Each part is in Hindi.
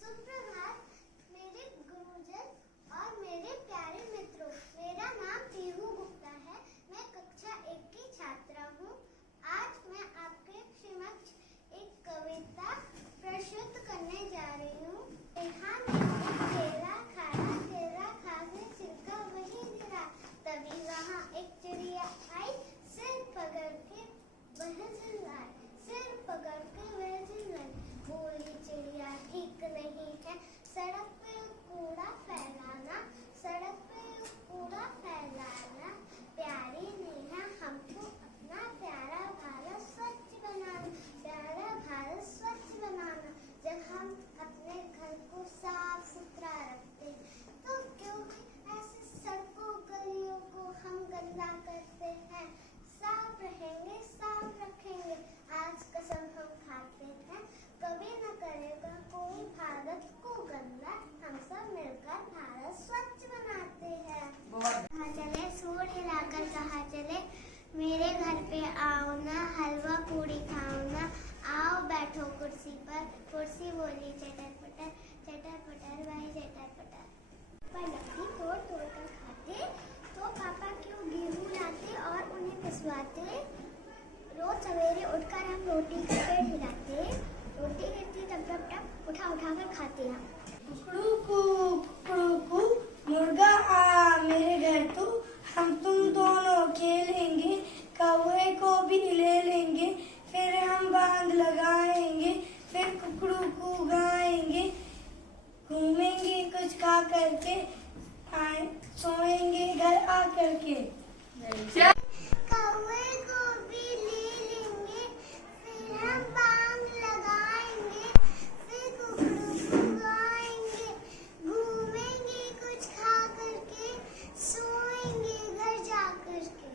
सुप्रभात मेरे गुरुजन और मेरे प्यारे मित्रों, मेरा नाम पीहू गुप्ता है। मैं कक्षा 1 की छात्रा हूँ। आज मैं आपके समक्ष एक कविता प्रस्तुत करने जा रही हूँ। यहाँ मैंने केला खाया, केला खाने छिलका वही गिरा, तभी वहाँ एक चिड़िया आई, सिर पकड़ के वह चिल्लाई, सिर पकड़ के वह चिल्लाई, बोली चिड़िया ठीक नहीं है सड़क पे कूड़ा फैलाना, सड़क पे कूड़ा फैलाना, प्यारी नेहा हमको अपना प्यारा भारत स्वच्छ बनाना, प्यारा भारत स्वच्छ बनाना। जब हम अपने घर को साफ सुथरा रखते हैं तो क्यों ऐसे सड़कों गलियों को हम गंदा करते हैं। साफ रहेंगे, साफ रखेंगे, आज कसम हम खाते हैं, कभी न करेगा कोई भारत को गंदा, हम सब मिलकर भारत स्वच्छ बनाते हैं। कहाँ चले सूर हिलाकर, कहाँ चले मेरे घर पे आओ ना, हलवा पूरी खाओ ना, आओ बैठो कुर्सी पर, कुर्सी बोली चटर पटर भाई चटर पटर। पर लकड़ी तोड़ तोड़ कर खाते तो पापा क्यों गेहूं लाते और उन्हें पिसवाते। रोज सवेरे उठकर हम रोटी का पेड़ हिलाते, रोटी गिरती टप टप टप उठा उठा कर खाते हम। कुकड़ू मुर्गा आ मेरे घर तू, हम तुम दोनों खेलेंगे, कौवे को भी ले लेंगे, फिर हम बांध लगाएंगे, फिर कुकड़ू को गाएंगे, घूमेंगे कुछ खा करके, सोएंगे घर आ करके। कौवे को भी ले लेंगे, फिर हम बांध लगाएंगे, फिर कुकड़ू को गाएंगे, घूमेंगे कुछ खा करके, सोएंगे घर जा करके।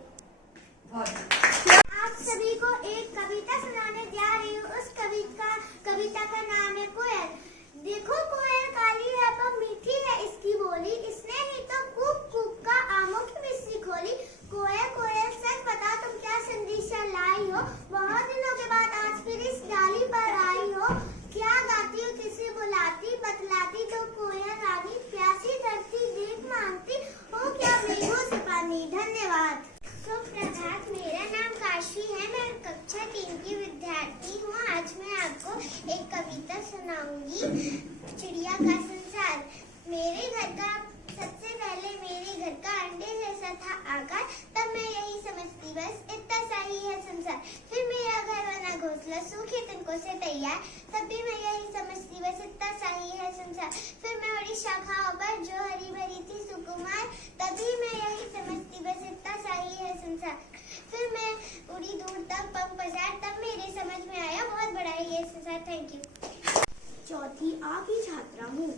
आप सभी को एक कविता सुनाने जा रही हूँ। उस कविता का नाम है कोयल। देखो कोयल काली है पर मीठी है इसकी बोली, इसने ही तो कूक कूक का आमों की मिश्री खोली। कोयल कोयल सच बता तुम क्या संदेशा लाई हो, बहुत दिनों के बाद आज फिर इस डाली पर आई हो। क्या गाती हो किसे बुलाती, बतलाती तो कोयल रानी, प्यासी धरती देख मांगती हो क्या मेघों से पानी। धन्यवाद। सुप्रभात मेरा नाम काशी है, मैं कक्षा 3 की विद्यार्थी हूँ। आज मैं आपको एक कविता सुनाऊंगी, चिड़िया का संसार। मेरे घर का सबसे पहले मेरे घर का अंडे जैसा था आकार, तब मैं यही समझती बस इतना सा ही है संसार। फिर मेरा घर बना घोंसला सूखे तिनकों से तैयार, तब भी मैं यही समझती बस इतना सा ही है संसार। फिर मैं उड़ी शाखाओं पर जो हरी भरी थी सुकुमार, तभी मैं यही समझती बस इतना सा ही है संसार। फिर मैं उड़ी दूर तक पंख पसार, तब मेरे समझ में आया बहुत बड़ा है ये संसार। Thank you. चौथी आ की छात्रा हूँ।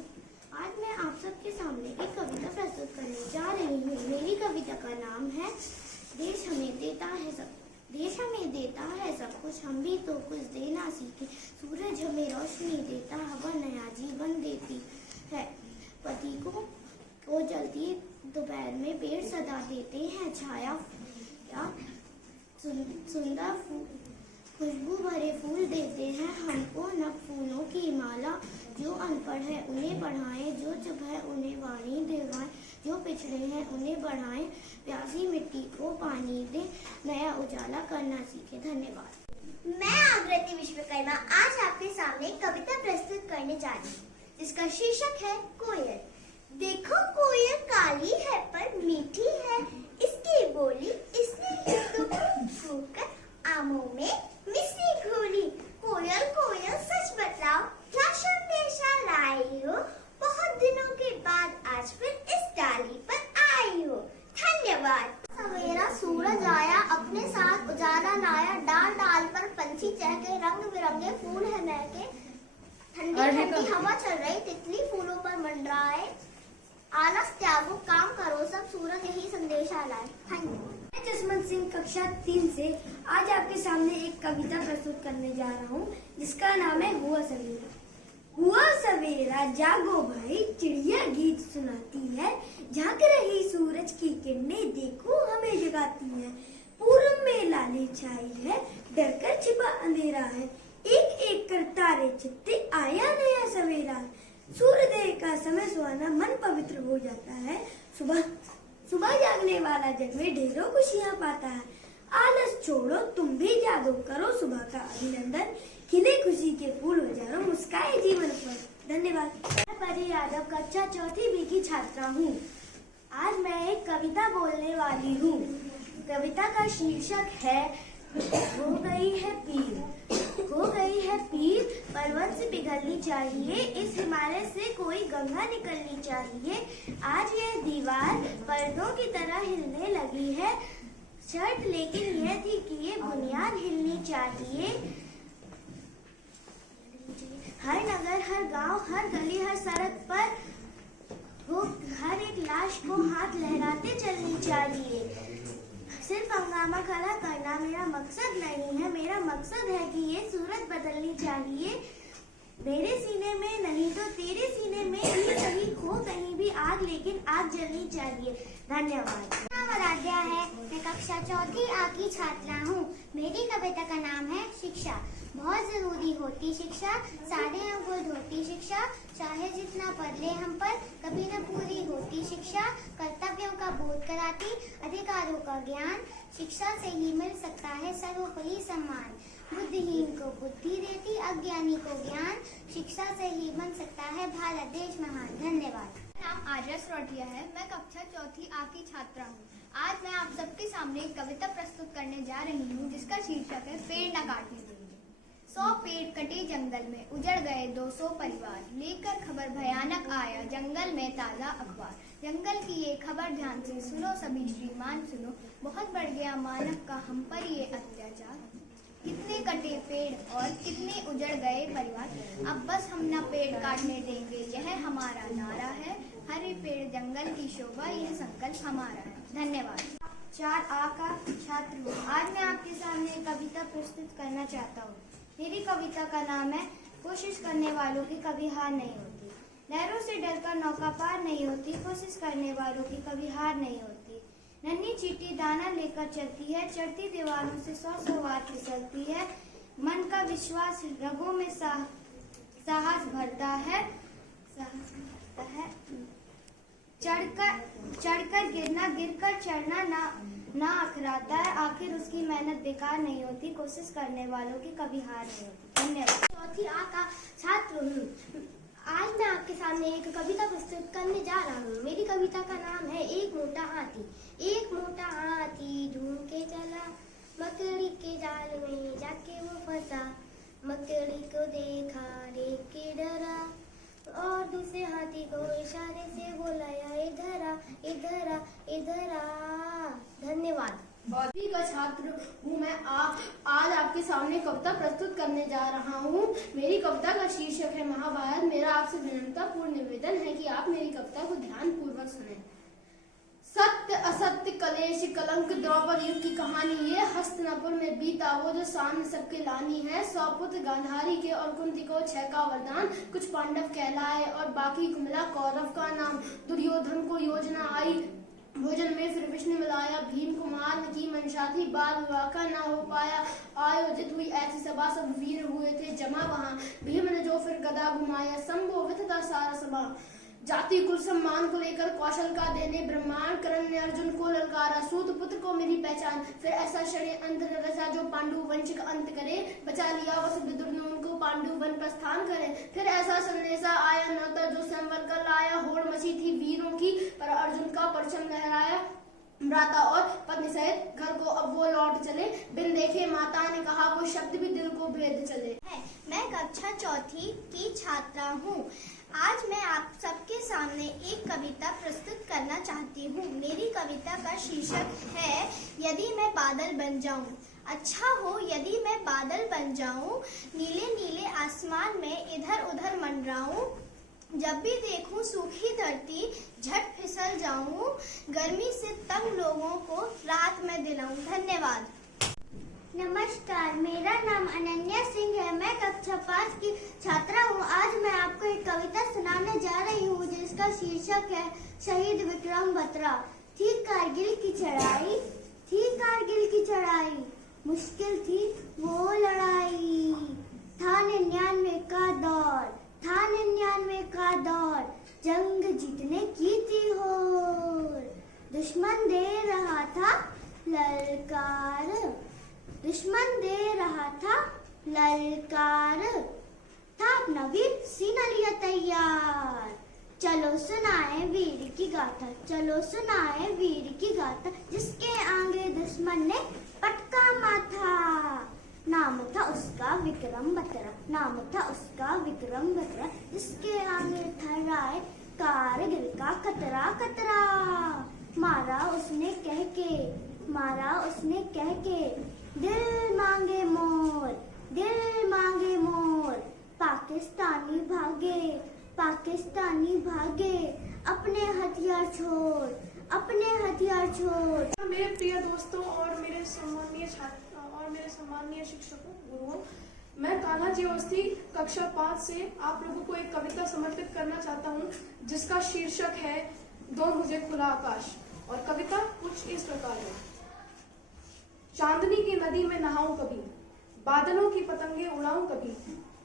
आज मैं आप सबके सामने एक कविता प्रस्तुत करने जा रही हूँ। मेरी कविता का नाम है देश हमें देता है सब, देश हमें देता है सब कुछ, हम भी तो कुछ देना सीखे। सूरज हमें रोशनी देता, हवा नया जीवन देती है, पति को जल्दी दोपहर में पेड़ सदा देते हैं छाया, सुंदर खुशबू भरे फूल देते हैं हमको, नव फूलों की माला। जो अनपढ़ है उन्हें पढ़ाएं, जो चुप है उन्हें वाणी दिलवाएं, जो पिछड़े हैं उन्हें बढ़ाएं, प्यासी मिट्टी को पानी दें, नया उजाला करना सीखे। धन्यवाद। मैं आकृति विश्वकर्मा आज आपके सामने कविता प्रस्तुत करने जा रही हूँ, जिसका शीर्षक है कोयल। देखो कोयल काली है पर मीठी है इसकी बोली, इसने ही तो कूक कर आमों में मिश्री घोली। कोयल कोयल सच बताओ क्या संदेशा लाई हो, बहुत दिनों के बाद आज फिर इस डाली पर आई हो। धन्यवाद। सवेरा सूरज आया अपने साथ उजाला लाया, डाल डाल पर पंछी चहके, रंग बिरंगे फूल है महके, ठंडी ठंडी हवा चल रही, तितली फूलों पर मंडराए, आलस त्यागो काम करो सब, सूरज यही संदेशा लाए। Thank you. जसमंत सिंह कक्षा 3 से आज आपके सामने एक कविता प्रस्तुत करने जा रहा हूँ, जिसका नाम है हुआ सवेरा। हुआ सवेरा जागो भाई, चिड़िया गीत सुनाती है, झांक रही सूरज की किरणें देखो हमें जगाती है। पूरब में लाली छाई है, डर कर छिपा अंधेरा है, एक एक कर तारे छिपते आया नया सवेरा। सूर्योदय का समय सुहाना मन पवित्र हो जाता है। सुबह सुबह जागने वाला जग में ढेरों खुशियाँ पाता है। आलस छोड़ो, तुम भी जागो, करो सुबह का अभिनंदन, खिले खुशी के फूल हजारों, मुस्काए जीवन पर। धन्यवाद। मैं परी यादव कक्षा चौथी बी की छात्रा हूँ। आज मैं एक कविता बोलने वाली हूँ। कविता का शीर्षक है हो गई है पीर। हो गई है पीर, पर्वत से पिघलनी चाहिए, इस हिमालय से कोई गंगा निकलनी चाहिए। आज यह दीवार पर्दों की तरह हिलने लगी है, शर्त लेकिन यह थी कि ये बुनियाद हिलनी चाहिए। हर नगर, हर गांव, हर गली, हर सड़क पर वो हर एक लाश को हाथ लहराते चलनी चाहिए। सिर्फ हंगामा खड़ा करना मेरा मकसद नहीं है, मेरा मकसद है कि ये सूरत बदलनी चाहिए। मेरे सीने में नहीं तो तेरे सीने में ही सही, हो कहीं भी आग, लेकिन आग जलनी चाहिए। धन्यवाद। नाम आराध्या है, मैं कक्षा चौथी आ की छात्रा हूँ। मेरी कविता का नाम है शिक्षा। बहुत जरूरी होती शिक्षा, सारे अंगुल धोती शिक्षा, चाहे जितना पढ़ ले हम पर कभी न पूरी होती शिक्षा। कर्तव्यों का बोध कराती, अधिकारों का ज्ञान, शिक्षा से ही मिल सकता है सर्वोपरि सम्मान। बुद्धिहीन को बुद्धि देती, अज्ञानी को ज्ञान, शिक्षा से ही बन सकता है भारत देश महान। धन्यवाद। नाम आर्या स्रोटिया है, मैं कक्षा चौथी आ की छात्रा हूँ। आज मैं आप सबके सामने एक कविता प्रस्तुत करने जा रही हूँ जिसका शीर्षक है पेड़ न काटने देंगे। 100 पेड़ कटे जंगल में, उजड़ गए 200 परिवार, लेकर खबर भयानक आया जंगल में ताजा अखबार। जंगल की ये खबर ध्यान से सुनो सभी श्रीमान सुनो, बहुत बढ़ गया मानव का हम पर ये अत्याचार। कितने कटे पेड़ और कितने उजड़ गए परिवार, अब बस हम न पेड़ काटने देंगे, यह हमारा नारा है। हरे पेड़ जंगल की शोभा, यह संकल्प हमारा है। धन्यवाद। 4A का छात्र हूँ। आज मैं आपके सामने एक कविता प्रस्तुत करना चाहता हूँ। मेरी कविता का नाम है कोशिश करने वालों की कभी हार नहीं होती। लहरों से डरकर नौका पार नहीं होती, कोशिश करने वालों की कभी हार नहीं होती। नन्ही चींटी दाना लेकर चलती है, चढ़ती दीवारों से 100 बार फिसलती है। मन का विश्वास रगों में साहस भरता है। चढ़कर गिरना, गिरकर चढ़ना ना अखराता है। आखिर उसकी मेहनत बेकार नहीं होती, कोशिश करने वालों की कभी हार नहीं होती। धन्यवाद। चौथी आ का छात्र हूँ। आज मैं आपके सामने एक कविता प्रस्तुत करने जा रहा हूँ। मेरी कविता का नाम है एक मोटा हाथी। एक मोटा हाथी ढूंढ के चला, मकड़ी के जाल में जाके वो फंसा। मकड़ी को देखा, देख के डरा, और दूसरे हाथी को इशारे से बुलाया, इधर आ, इधर आ, इधर आ। धन्यवाद। चौथी का छात्र हूँ मैं। आज आपके सामने कविता प्रस्तुत करने जा रहा हूँ। मेरी कविता का शीर्षक है महाभारत। मेरा आपसे विनम्रतापूर्ण निवेदन है कि आप मेरी कविता को ध्यान पूर्वक सुनें। सत्य असत्य कलेश कलंक द्रौपदी युग की कहानी ये हस्तिनापुर में बीता वो जो सामने सबके लानी है। 100 पुत्र गांधारी के और कुंती को 6 का वरदान, कुछ पांडव कहलाए और बाकी को मिला कौरव का नाम। दुर्योधन को योजना आई भोजन में फिर विष्णु मिलाया, भीम को मारने की मंशा थी, बाल विवाह का ना हो पाया। आयोजित हुई ऐसी सभा, सब वीर हुए थे जमा वहाँ। भीम ने जो फिर गदा घुमाया, संबोधित था सारा सभा। जाति कुल सम्मान को लेकर कौशल का देने, ब्रह्मांड करण ने अर्जुन को ललकारा। सूत पुत्र को मेरी पहचान, फिर ऐसा षड्यंत्र रचा जो पांडु वंश का अंत करे। बचा लिया वसु विदुर ने उनको, पांडु वन प्रस्थान करे। फिर ऐसा संदेशा आया नौता जो संवर कर लाया। होड़ मची थी वीरों की, पर अर्जुन का परचम लहराया। भ्राता और पत्नी सहित घर को अब वो लौट चले, बिन देखे माता ने कहा वो शब्द भी दिल को भेद चले। मैं कक्षा चौथी की छात्रा हूँ। आज मैं आप सबके सामने एक कविता प्रस्तुत करना चाहती हूँ। मेरी कविता का शीर्षक है यदि मैं बादल बन जाऊँ। अच्छा हो यदि मैं बादल बन जाऊँ, नीले नीले आसमान में इधर उधर मंडराऊँ। जब भी देखूं सूखी धरती झट फिसल जाऊं, गर्मी से तंग लोगों को रात में दिलाऊं। धन्यवाद। नमस्कार, मेरा नाम अनन्या सिंह है। मैं कक्षा 5 की छात्रा हूँ। आज मैं आपको एक कविता सुनाने जा रही हूँ जिसका शीर्षक है शहीद विक्रम बत्रा। थी कारगिल की चढ़ाई, थी कारगिल की चढ़ाई, मुश्किल थी वो लड़ाई। था 99 का दौर, था 99 का जीतने की थी होड़। दुश्मन दे रहा था ललकार, दुश्मन दे रहा था ललकार, था अपना वीर सीना लिया तैयार। चलो सुनाए वीर की गाथा, चलो सुनाए वीर की गाथा, जिसके आगे दुश्मन ने पटका माथा। नाम था उसका विक्रम बत्रा, नाम था उसका विक्रम बत्रा, जिसके आगे ठहराए कारगिल का खतरा खतरा। मारा उसने कह के, मारा उसने कह के, दिल मांगे मोर, दिल मांगे मोर। पाकिस्तानी भागे, पाकिस्तानी भागे, अपने हथियार छोड़, अपने हथियार छोड़। मेरे प्रिय दोस्तों और मेरे सम्मानीय छात्र और मेरे सम्मानीय शिक्षकों गुरुओं, मैं कान्हा जी अवस्थी कक्षा 5 से आप लोगों को एक कविता समर्पित करना चाहता हूँ, जिसका शीर्षक है दो मुझे खुला आकाश। और कविता कुछ इस प्रकार है। चांदनी की नदी में नहाऊं कभी, बादलों की पतंगे उड़ाऊं कभी,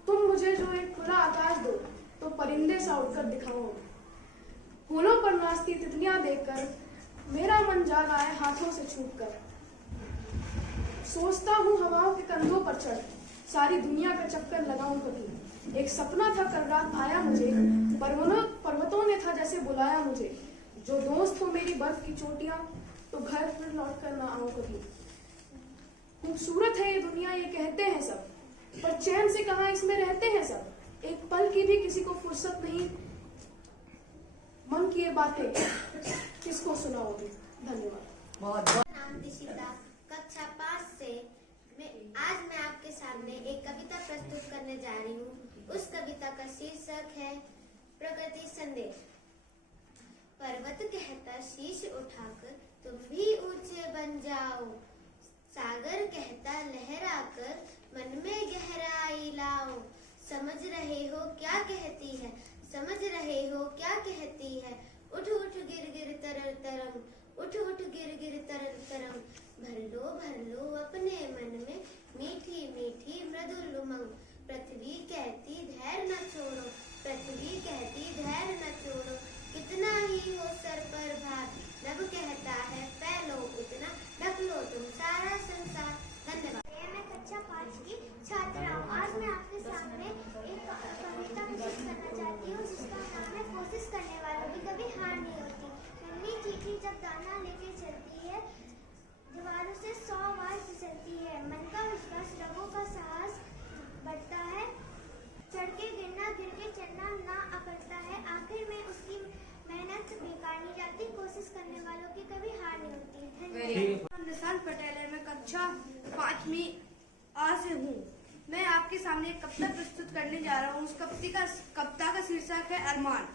तुम मुझे जो एक खुला आकाश दो तो परिंदे सा उड़कर दिखाऊं। फूलों पर नाचती तितलियां देखकर मेरा मन जाग आए हाथों से छूटकर। सोचता हूँ हवाओं के कंधों पर चढ़ सारी दुनिया का चक्कर लगाऊं कभी। एक सपना था कल रात आया मुझे, पर्वतों ने था जैसे बुलाया मुझे। जो दोस्त हो मेरी बर्फ की चोटियां तो घर फिर लौट कर ना आऊं कभी। खूबसूरत है ये दुनिया ये कहते हैं सब, पर चैन से कहाँ इसमें रहते हैं सब। एक पल की भी किसी को फुर्सत नहीं, मन की ये बातें किसको सुनाओगे। धन्यवाद। नाम दिशिता, कक्षा 5 से आज मैं आपके सामने एक कविता प्रस्तुत करने जा रही हूँ। उस कविता का शीर्षक है प्रकृति संदेश। पर्वत कहता शीश उठाकर तुम भी ऊंचे बन जाओ, सागर कहता लहराकर मन में गहराई लाओ। समझ रहे हो क्या कहती है, समझ रहे हो क्या कहती है। उठ उठ गिर गिर तरल तरंग, उठ उठ गिर गिर तरल तरंग। भर लो अपने मन में मीठी मीठी मृदुल उमंग। पृथ्वी कहती धैर्य न छोड़ो, पृथ्वी कहती धैर्य न छोड़ो। कितना ही हो सर पर भार, नभ कहता है फैलो उतना, ढक लो तुम सारा संसार। धन्यवाद। मैं कक्षा 5 की छात्रा हूँ। आज मैं आपके सामने एक कविता प्रस्तुत करना चाहती हूँ, जिसका नाम है कोशिश करने वालों की कभी हार नहीं होती। नन्ही चींटी जब दाना लेके चलती है, दीवारों से 100 बार फिसलती है। मन का विश्वास, रगों का साहस बढ़ता है। चढ़ के गिरना, गिर के चलना ना अकड़ता है। आखिर में उसकी मेहनत बेकार नहीं जाती। कोशिश करने वालों की कभी हार नहीं होती। धन्यवाद। निशांत पटेल है। मैं कक्षा 5 में आ से हूँ। मैं आपके सामने एक कविता प्रस्तुत करने जा रहा हूँ। उस कविता का शीर्षक है अरमान।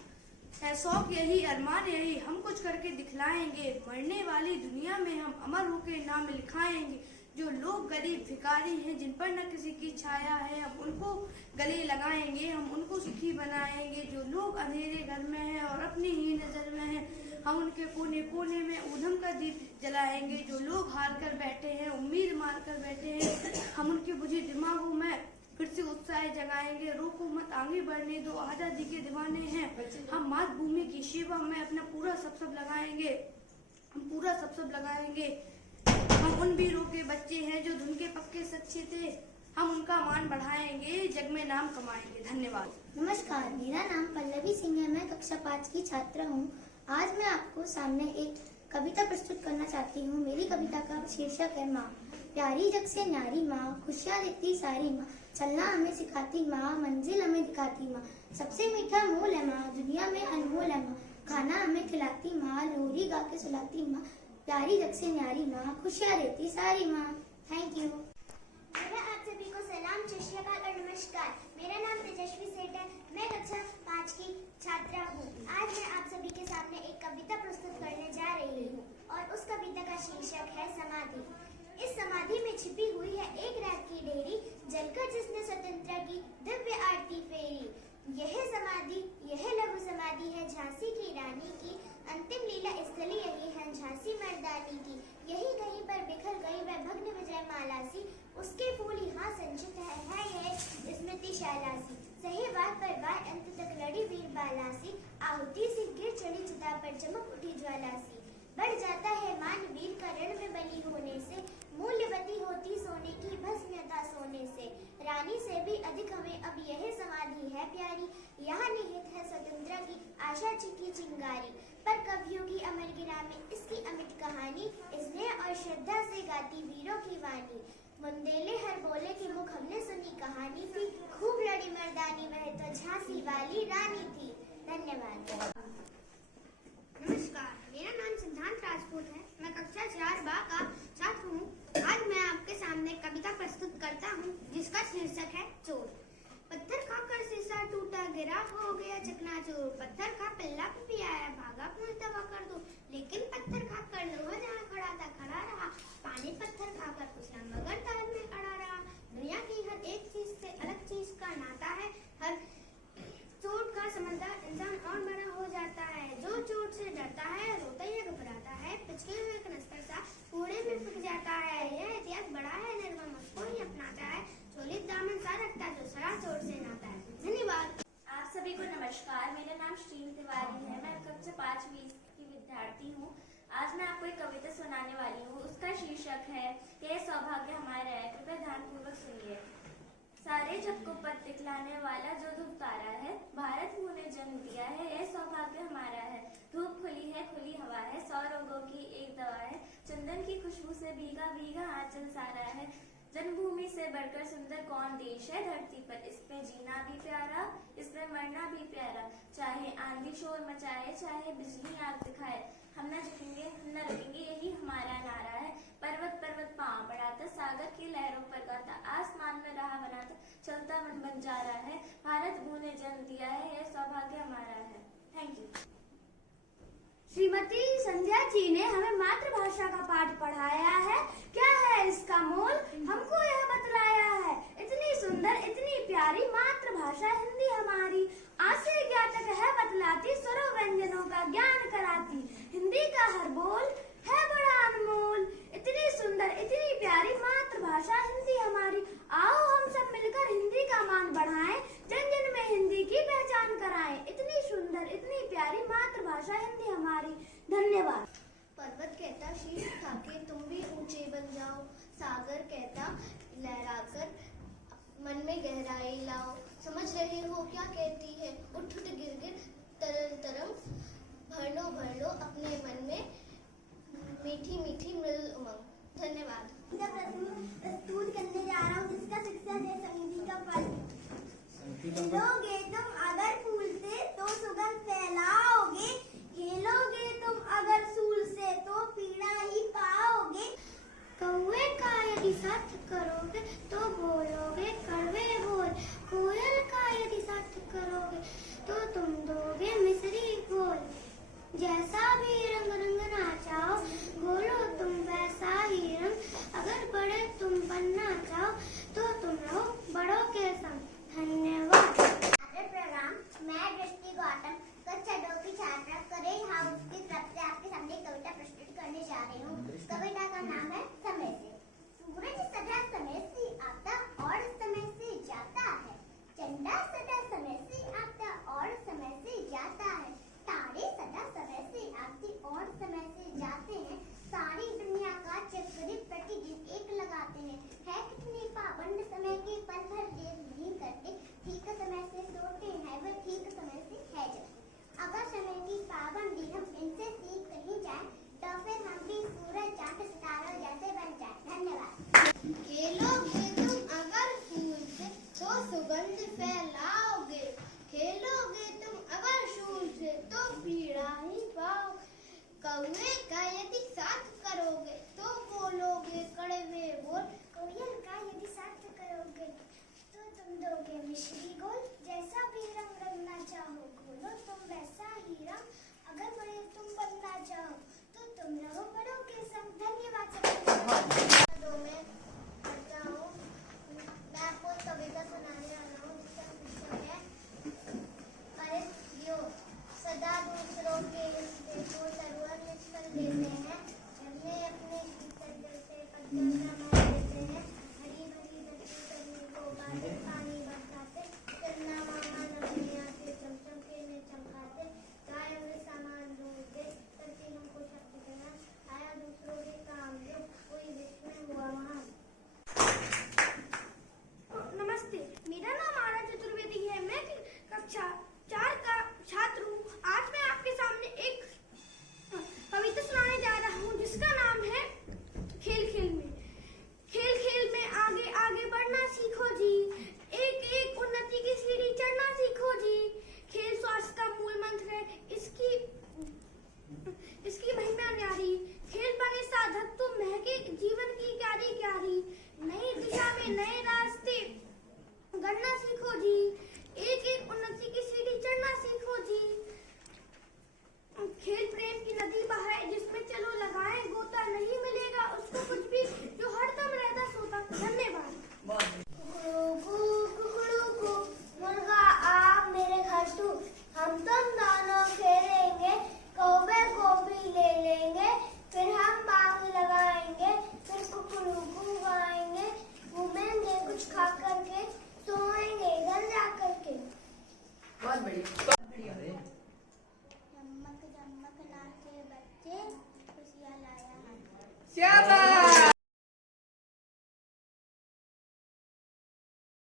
है शौक यही, अरमान यही, हम कुछ करके दिखलाएंगे। मरने वाली दुनिया में हम अमर होकर नाम लिखाएंगे। जो लोग गरीब भिखारी हैं, जिन पर न किसी की छाया है, हम उनको गले लगाएंगे, हम उनको सुखी बनाएंगे। जो लोग अंधेरे घर में हैं और अपनी ही नजर में हैं, हम उनके कोने कोने में ऊधम का दीप जलाएंगे। जो लोग हार कर बैठे हैं, उम्मीद मार कर बैठे हैं, हम उनके बुझे दिमागों में फिर से उत्साह जगाएंगे। रोको मत, आगे बढ़ने दो, आजादी के दीवाने हैं हम। मातृभूमि की सेवा में अपना पूरा सब लगाएंगे, हम पूरा सब लगाएंगे। हम उन वीरों के बच्चे हैं जो धुन के पक्के सच्चे थे, हम उनका मान बढ़ाएंगे, जग में नाम कमाएंगे। धन्यवाद। नमस्कार, मेरा नाम पल्लवी सिंह है। मैं कक्षा 5 की छात्रा हूँ। आज मैं आपको सामने एक कविता प्रस्तुत करना चाहती हूँ। मेरी कविता का शीर्षक है माँ। प्यारी जग से न्यारी माँ, खुशियाँ देती सारी माँ, चलना हमें सिखाती माँ, मंजिल हमें दिखाती माँ। सबसे मीठा मोल है माँ, दुनिया में अनमोल है माँ, खाना हमें खिलाती माँ, लोरी गा के सुलाती माँ। प्यारी जग से न्यारी माँ, खुशियाँ देती सारी माँ। Thank you. मेरा आप सभी को सलाम, सत श्री अकाल और नमस्कार। मेरा नाम तेजस्वी सेठ है। मैं कक्षा 5 की छात्रा हूँ। आज मैं आप सभी के सामने एक कविता प्रस्तुत करने जा रही हूँ और उस कविता का शीर्षक है समाधि। इस समाधि में छिपी हुई है एक रात की डेरी, जलकर जिसने स्वतंत्रता की दिव्य आरती फेरी। यह समाधि, यह लघु समाधि है झांसी की रानी की, अंतिम लीला स्थली यही है झांसी मर्दानी की। यही कहीं पर बिखर गई वह भग्न विजय माला सी, उसके फूल यहाँ संचित है यह स्मृति शाला सी। सही बात पर बार अंत तक लड़ी वीर बाला सी, आहुति सी गिर चढ़ी सा पर चमक उठी ज्वाला सी। बढ़ जाता है मान वीर का रण में बनी होने से, मूल्यवती होती सोने की भस्म्यता सोने से। रानी से भी अधिक हमें अब यह समाधि है प्यारी, यहाँ निहित है स्वतंत्रता की आशा की चिंगारी। पर कवियों की अमर गिरा में इसकी अमिट कहानी, स्नेह और श्रद्धा से गाती वीरों की वाणी। मुंदेले हर बोले के मुख हमने सुनी कहानी थी, खूब लड़ी मर्दानी वह तो झांसी वाली रानी थी। धन्यवाद। नमस्कार, मेरा नाम सिद्धांत राजपूत है। मैं कक्षा 4 का छात्र हूँ। आज मैं आपके सामने कविता प्रस्तुत करता हूँ जिसका शीर्षक है चोर। पत्थर खाकर शीशा टूटा, गिरा हो गया चकनाचूर। पत्थर खा पिल्ला भी आया, भागा अपना दवा कर दो। लेकिन पत्थर खाकर लोहा जहाँ खड़ा था खड़ा रहा, पानी पत्थर खाकर उछला मगर ताल में अड़ा रहा। दुनिया की हर एक चीज से अलग चीज का नाता है, हर चोट का समझदार इंसान और बड़ा हो जाता है। जो चोट से डरता है, रोता या घबराता है, पिछले हुए कनस्तर सा कूड़े में फूक जाता है। यह इतिहास बड़ा है, निर्मम उसको ही अपनाता है, चोली दामन सा रखता जो सरा चोट से नाता है। धन्यवाद। आप सभी को नमस्कार। मेरा नाम श्रीन तिवारी है। मैं कक्षा 5वीं की विद्यार्थी हूँ। आज मैं आपको एक कविता सुनाने वाली हूँ। उसका शीर्षक है यह सौभाग्य हमारा है। कृपया ध्यानपूर्वक सुनिए। सारे जग को पथ दिखलाने वाला जो धूप तारा है, भारत भू ने जन्म दिया है, यह सौभाग्य हमारा है। धूप खुली हवा है, 100 रोगों की एक दवा है, चंदन की खुशबू से भीगा भीगा आंचल सारा है। जन्मभूमि से बढ़कर सुंदर कौन देश है धरती पर, इसमें जीना भी प्यारा, इसमें मरना भी प्यारा। चाहे आंधी शोर मचाए, चाहे बिजली आग दिखाए, हम न झुकेंगे, हम न रुकेंगे, यही हमारा नारा है। पर्वत पर्वत पांव बढ़ाता, सागर की लहरों पर गाता, आसमान में राह बनाता, चलता मन बन जा रहा है। भारत भू ने जन्म दिया है, यह सौभाग्य हमारा है। Thank you. श्रीमती संध्या जी ने हमें मातृभाषा का पाठ पढ़ाया है। क्या है इसका मोल, हमको यह बतलाया है। इतनी सुंदर, इतनी प्यारी मातृभाषा हिंदी हमारी, आज से ज्ञातक है बतलाती, स्वरों व्यंजनों का ज्ञान कराती। हिंदी का हर बोल है बड़ा अनमोल, इतनी सुंदर, इतनी प्यारी मातृभाषा हिंदी हमारी। आओ हम सब मिलकर हिंदी का मान बढ़ाएं, जन जन में हिंदी की पहचान कराएं। इतनी सुंदर, इतनी प्यारी मातृभाषा हिंदी हमारी। धन्यवाद। पर्वत कहता शीश उठा के तुम भी ऊंचे बन जाओ, सागर कहता लहराकर मन में गहराई लाओ। समझ रहे हो क्या कहती है, उठ उठ गिर गिर तरंग तरंग, भर लो अपने मन में मीठी मीठी मृदुल उमंग। धन्यवाद। प्रस्तुत करने जा रहा हूँ जिसका शीर्षक है संगीत का फल। खेलोगे तुम अगर फूल से तो सुगंध फैलाओगे, खेलोगे तुम अगर सूल से तो पीड़ा ही पाओगे। कौवे का यदि साथ करोगे तो बोलोगे कड़वे बोल, कोयल का यदि साथ करोगे तो तुम दोगे मिसरी बोल। जैसा भी रंग रंगना चाहो, बोलो तुम वैसा ही रंग, अगर बड़े तुम बनना चाहो तो तुम रहो बड़ों के संग। धन्यवाद। प्रोग्राम मैं दृष्टि गौतम कक्षा 2 की छात्रा करेज हाउस की तरफ से आपके सामने एक कविता प्रस्तुत करने जा रही हूँ। कविता का नाम है समय से। सूरज सदा समय से आता और समय से जाता है, चंदा सदा समय से आता और समय से जाता है, तारे सदा समय से आते और समय से जाते हैं, सारी दुनिया का चक्कर प्रतिदिन एक लगाते हैं। है कितनी पाबंद समय की पल भर देर नहीं करते, ठीक समय से सोते हैं वह ठीक समय से है जगते। अगर समय की पाबंदी हम इनसे सीख नहीं जाए तो फिर हम भी सूरज चांद सितारों जैसे बन जाए। धन्यवाद। खेलोगे तुम अगर फूल से तो सुगंध फैलाओगे, खेलोगे तुम अगर शूल से तो पीड़ा ही पाओगे। कौवे का यदि साथ करोगे तो बोलोगे कड़वे बोल, कोयल का यदि साथ करोगे तो तुम दोगे मिश्री घोल। जैसा भी रंग रंगना चाहो घोलो तुम वैसा ही रंग, अगर बड़े तुम बनना चाहो तो तुम रहो बड़ों के संग। धन्यवाद।